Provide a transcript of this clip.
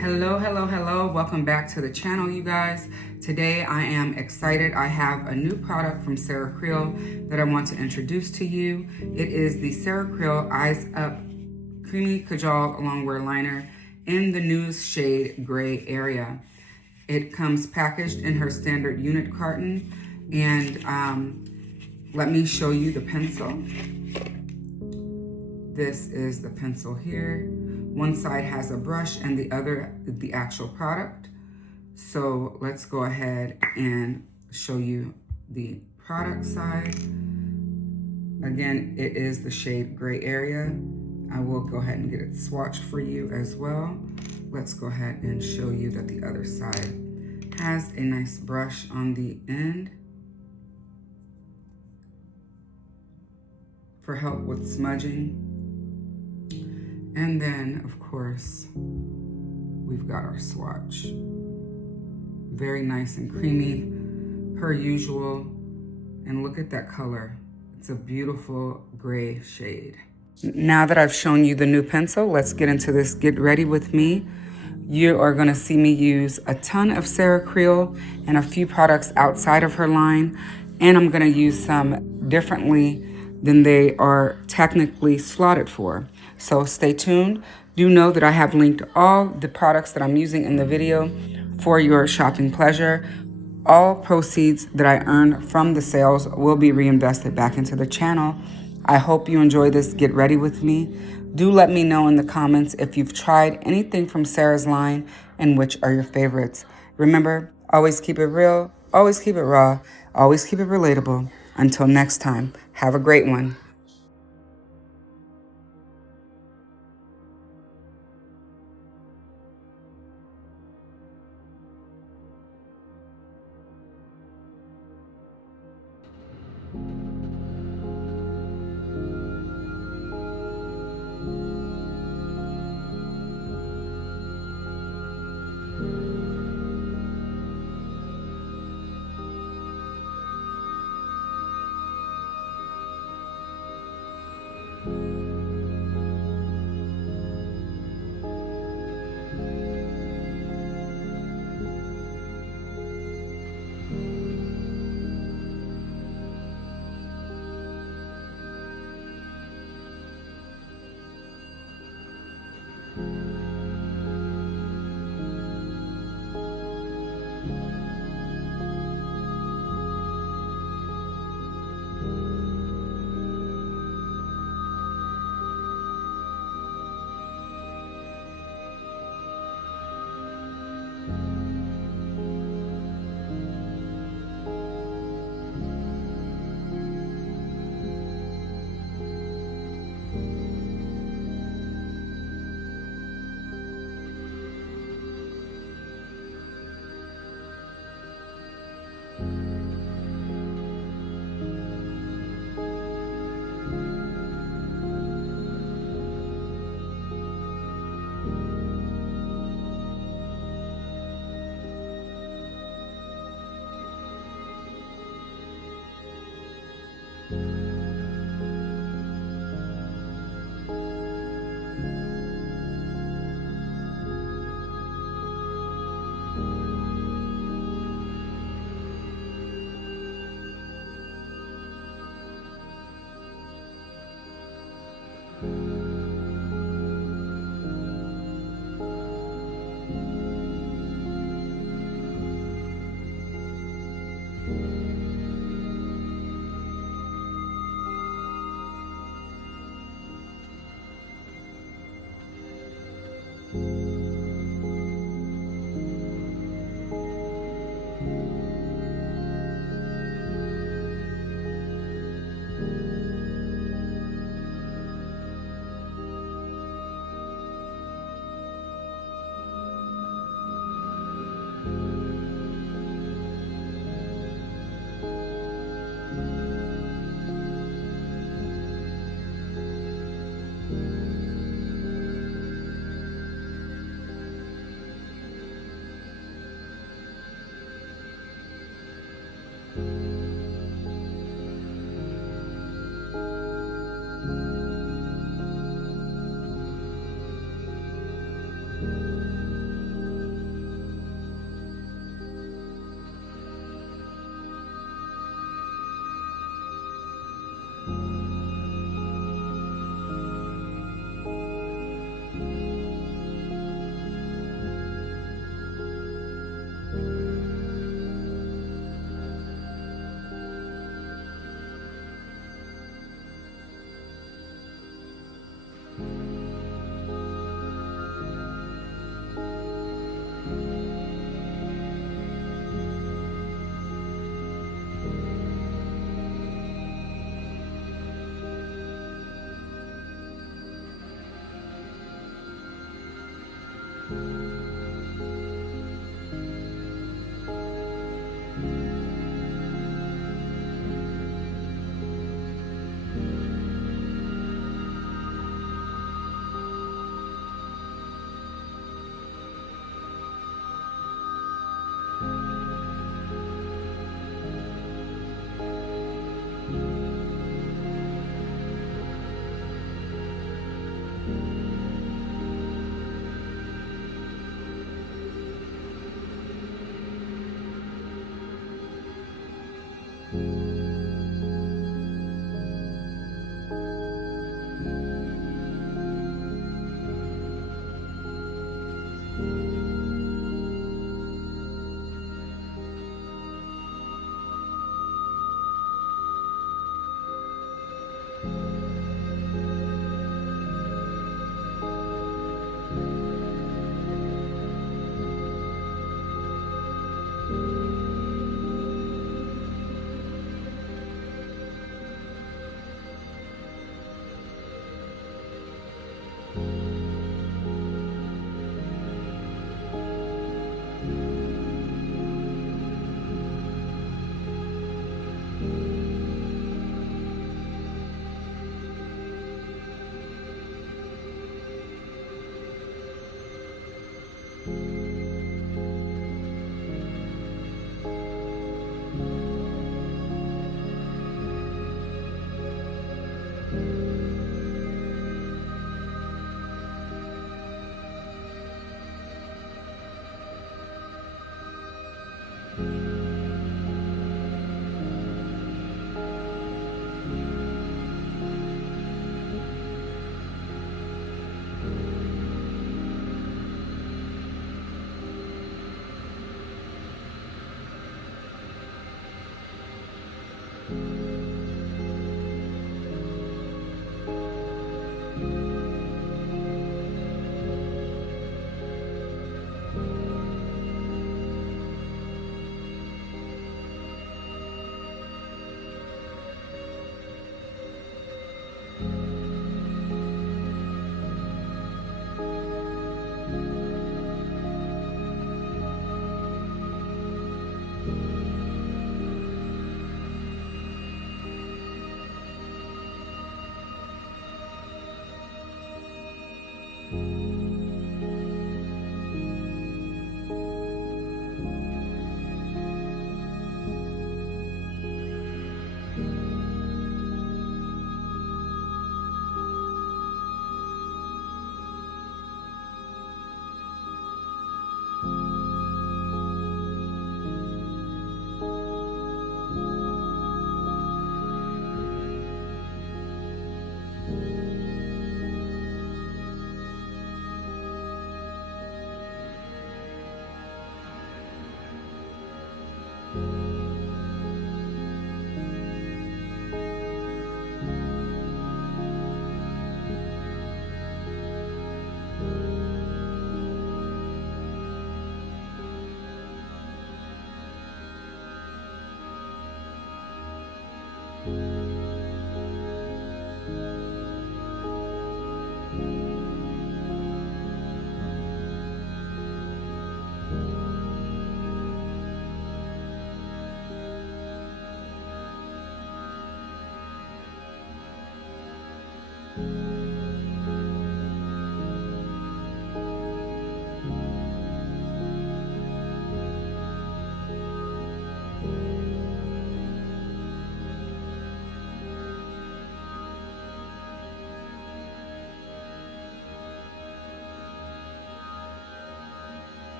Hello, hello, hello. Welcome back to the channel, you guys. Today I am excited. I have a new product from Sarah Creal that I want to introduce to you. It is the Sarah Creal Eyes Up Creamy Kajal Longwear Liner in the nude shade gray area. It comes packaged in her standard unit carton, and let me show you the pencil. This is the pencil here. One side has a brush and the other the actual product. So let's go ahead and show you the product side. Again, it is the shade gray area. I will go ahead and get it swatched for you as well. Let's go ahead and show you that the other side has a nice brush on the end for help with smudging. And then, of course, we've got our swatch. Very nice and creamy, per usual. And look at that color. It's a beautiful gray shade. Now that I've shown you the new pencil, let's get into this Get Ready With Me. You are gonna see me use a ton of Sarah Creal and a few products outside of her line. And I'm gonna use some differently than they are technically slotted for. So stay tuned. Do know that I have linked all the products that I'm using in the video for your shopping pleasure. All proceeds that I earn from the sales will be reinvested back into the channel. I hope you enjoy this Get Ready With Me. Do let me know in the comments if you've tried anything from Sarah's line and which are your favorites. Remember, always keep it real, always keep it raw, always keep it relatable. Until next time, have a great one.